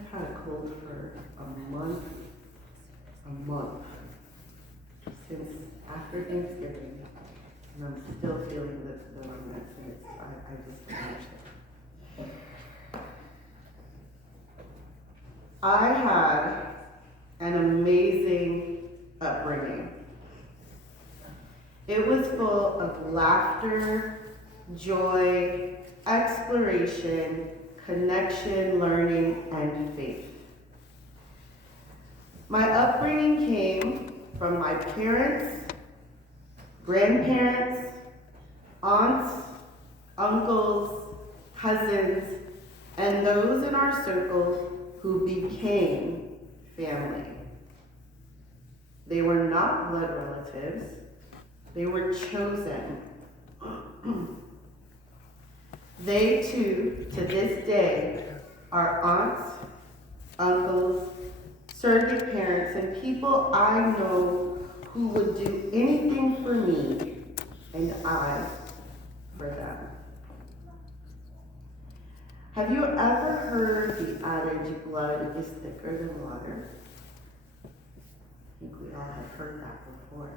I've had a cold for a month, since after Thanksgiving, and I'm still feeling the remnants, and I just can't. I had an amazing upbringing. It was full of laughter, joy, exploration, connection, learning, and faith. My upbringing came from my parents, grandparents, aunts, uncles, cousins, and those in our circle who became family. They were not blood relatives, they were chosen. They too, to this day, are aunts, uncles, surrogate parents, and people I know who would do anything for me and I for them. Have you ever heard the adage, blood is thicker than water? I think we all have heard that before.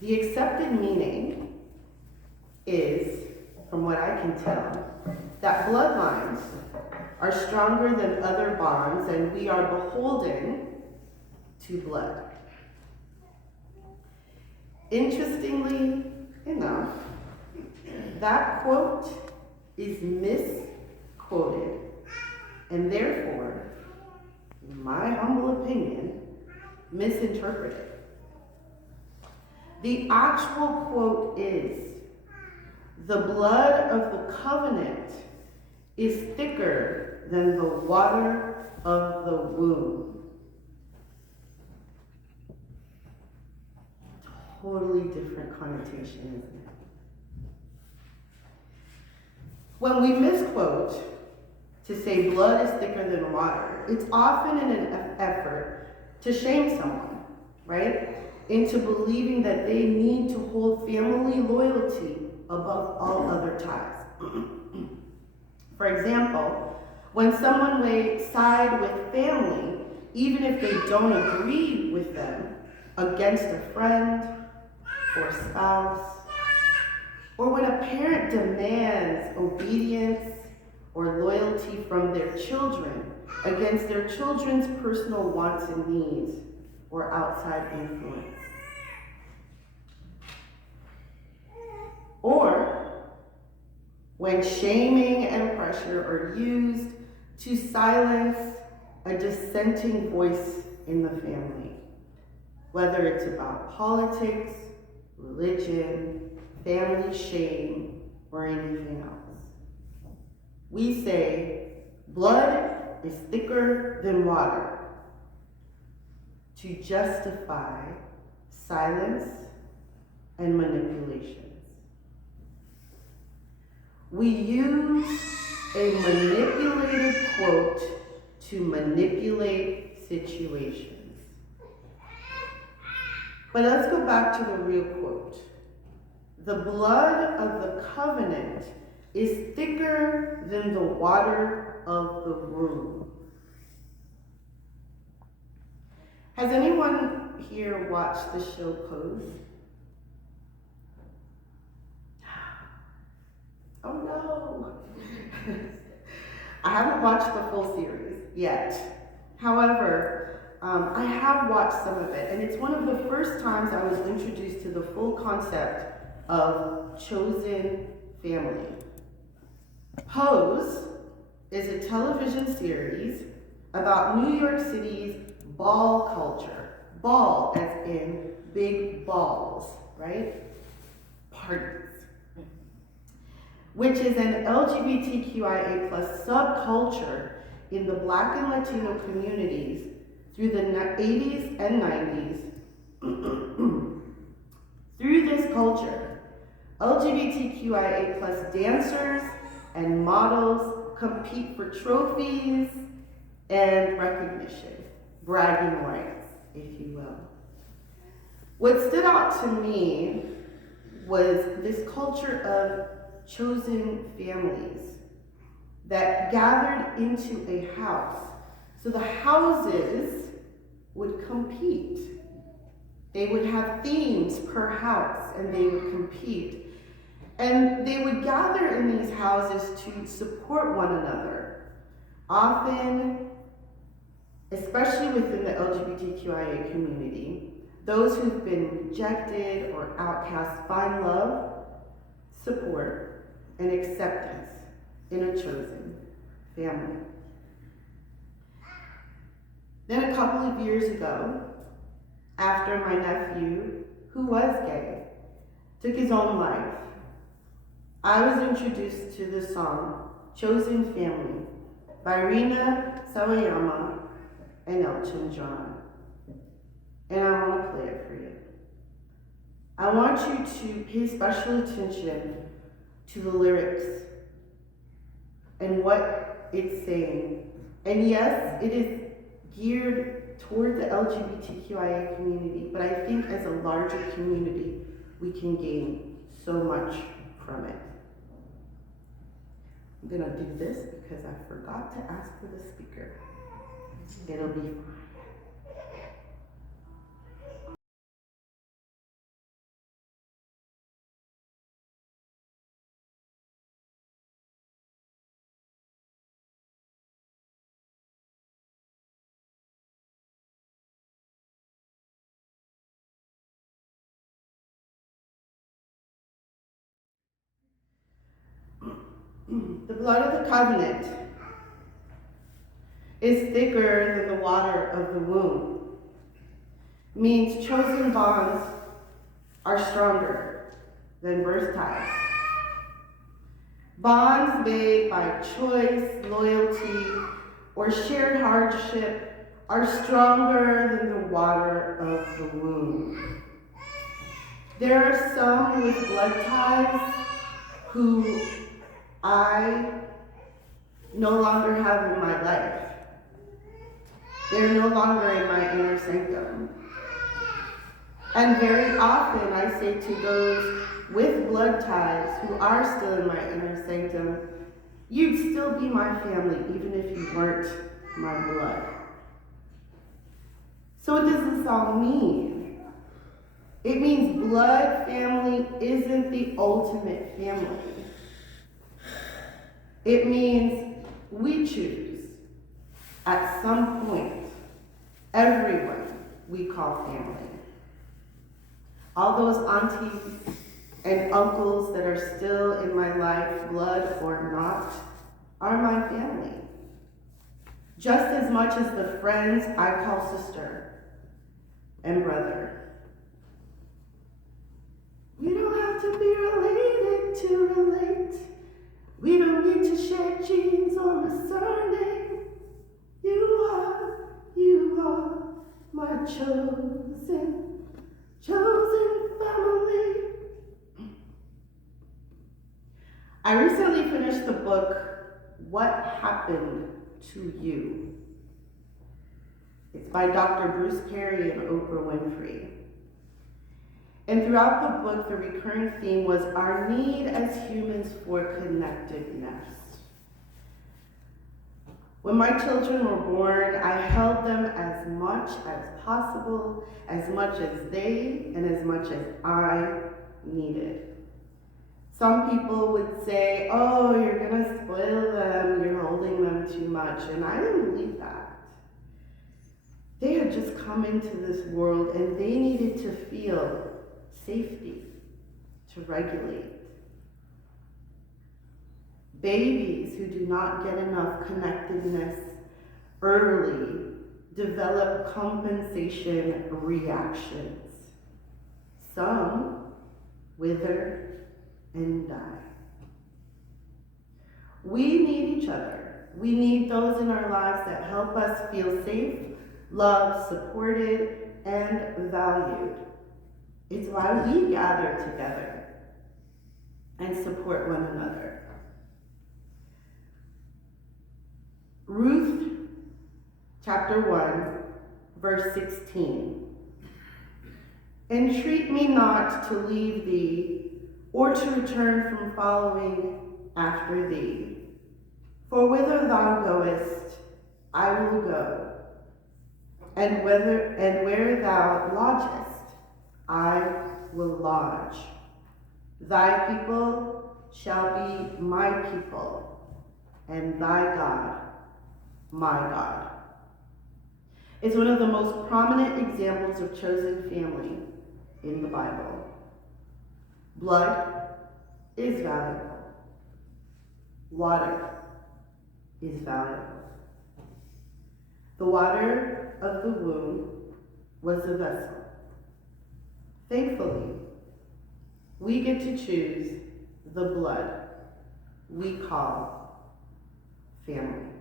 The accepted meaning is, from what I can tell, that bloodlines are stronger than other bonds and we are beholden to blood. Interestingly enough, that quote is misquoted and therefore, in my humble opinion, misinterpreted. The actual quote is, "The blood of the covenant is thicker than the water of the womb." Totally different connotation, isn't it? When we misquote to say blood is thicker than water, it's often in an effort to shame someone, right? Into believing that they need to hold family loyalty above all other ties. For example, when someone may side with family, even if they don't agree with them, against a friend or spouse, or when a parent demands obedience or loyalty from their children against their children's personal wants and needs or outside influence. Or when shaming and pressure are used to silence a dissenting voice in the family, whether it's about politics, religion, family shame, or anything else. We say, blood is thicker than water, to justify silence and manipulations. We use a manipulated quote to manipulate situations. But let's go back to the real quote. The blood of the covenant is thicker than the water of the womb. Has anyone here watched the show Pose? Oh no! I haven't watched the full series yet. However, I have watched some of it, and it's one of the first times I was introduced to the full concept of chosen family. Pose is a television series about New York City's ball culture. Ball as in big balls, right? Parties. Which is an LGBTQIA+ subculture in the Black and Latino communities through the 80s and 90s. Through this culture, LGBTQIA+ dancers and models compete for trophies and recognition, bragging rights, if you will. What stood out to me was this culture of chosen families, that gathered into a house. So the houses would compete. They would have themes per house, and they would compete. And they would gather in these houses to support one another. Often, especially within the LGBTQIA community, those who've been rejected or outcast find love, support, and acceptance in a chosen family. Then a couple of years ago, after my nephew, who was gay, took his own life, I was introduced to the song Chosen Family by Rina Sawayama and Elton John. And I want to play it for you. I want you to pay special attention to the lyrics and what it's saying. And yes, it is geared toward the LGBTQIA community, but I think as a larger community, we can gain so much from it. I'm gonna do this because I forgot to ask for the speaker. It'll be fine. The blood of the covenant is thicker than the water of the womb. Means chosen bonds are stronger than birth ties. Bonds made by choice, loyalty, or shared hardship are stronger than the water of the womb. There are some with blood ties who I no longer have in my life. They're no longer in my inner sanctum. And very often I say to those with blood ties who are still in my inner sanctum, you'd still be my family even if you weren't my blood. So what does this all mean? It means blood family isn't the ultimate family. It means we choose, at some point, everyone we call family. All those aunties and uncles that are still in my life, blood or not, are my family. Just as much as the friends I call sister and brother. We don't have to be related to relate. We don't need to share genes or a surname. You are my chosen family. I recently finished the book, What Happened to You? It's by Dr. Bruce Perry and Oprah Winfrey. And throughout the book, the recurring theme was our need as humans for connectedness. When my children were born, I held them as much as possible, as much as they and as much as I needed. Some people would say, oh, you're gonna spoil them, you're holding them too much, and I didn't believe that. They had just come into this world and they needed to feel safety to regulate. Babies who do not get enough connectedness early develop compensation reactions. Some wither and die. We need each other. We need those in our lives that help us feel safe, loved, supported, and valued. It's why we gather together and support one another. Ruth chapter 1, verse 16. Entreat me not to leave thee, or to return from following after thee. For whither thou goest, I will go, and where thou lodgest, I will lodge. Thy people shall be my people, and thy God, my God. It's one of the most prominent examples of chosen family in the Bible. Blood is valuable. Water is valuable. The water of the womb was a vessel. Thankfully, we get to choose the blood we call family.